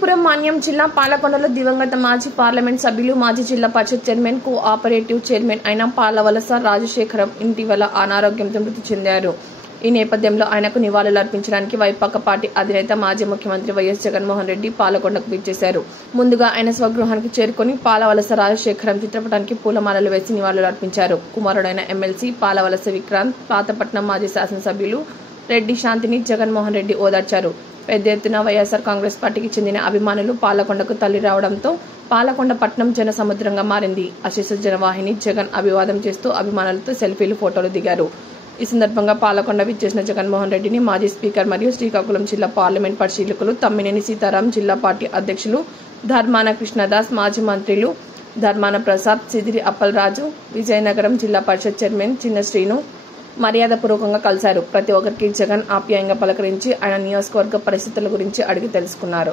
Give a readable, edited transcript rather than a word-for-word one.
పార్వతీపురం మాన్యం జిల్లా పాలకొండలో దివంగత మాజీ పార్లమెంట్ సభ్యులు మాజీ జిల్లా పరిషత్ చైర్మన్ కోఆపరేటివ్ చైర్మన్ అయిన పాలవలస రాజశేఖరం ఇటీవల అనారోగ్యంతో మృతి చెందారు. ఈ నేపథ్యంలో ఆయనకు నివాళులర్పించడానికి వైపాక పార్టీ అధినేత మాజీ ముఖ్యమంత్రి వైఎస్ జగన్మోహన్ రెడ్డి పాలకొండకు విచ్చేశారు. ముందుగా ఆయన స్వగృహానికి చేరుకుని పాలవలస రాజశేఖరం చిత్రపటానికి పూలమాలలు వేసి నివాళులర్పించారు. కుమారుడైన ఎమ్మెల్సీ పాలవలస విక్రాంత్, పాతపట్నం మాజీ శాసనసభ్యులు రెడ్డి శాంతిని జగన్మోహన్ రెడ్డి ఓదార్చారు. పెద్ద ఎత్తున వైఎస్ఆర్ కాంగ్రెస్ పార్టీకి చెందిన అభిమానులు పాలకొండకు తల్లి రావడంతో పాలకొండ పట్నం జన సముద్రంగా మారింది. అశేష జనవాహిని జగన్ అభివాదం చేస్తూ అభిమానులతో సెల్ఫీలు, ఫోటోలు దిగారు. ఈ సందర్భంగా పాలకొండ విచ్చేసిన జగన్మోహన్ రెడ్డిని మాజీ స్పీకర్ మరియు శ్రీకాకుళం జిల్లా పార్లమెంట్ పరిశీలకులు తమ్మినేని సీతారాం, జిల్లా పార్టీ అధ్యక్షులు ధర్మాన కృష్ణదాస్, మాజీ మంత్రులు ధర్మాన ప్రసాద్, సిదిరి అప్పలరాజు, విజయనగరం జిల్లా పరిషత్ చైర్మన్ చిన్న శ్రీను మర్యాదపూర్వకంగా కలిశారు. ప్రతి ఒక్కరికి జగన్ ఆప్యాయంగా పలకరించి ఆయన నియోజకవర్గ పరిస్థితుల గురించి అడిగి తెలుసుకున్నారు.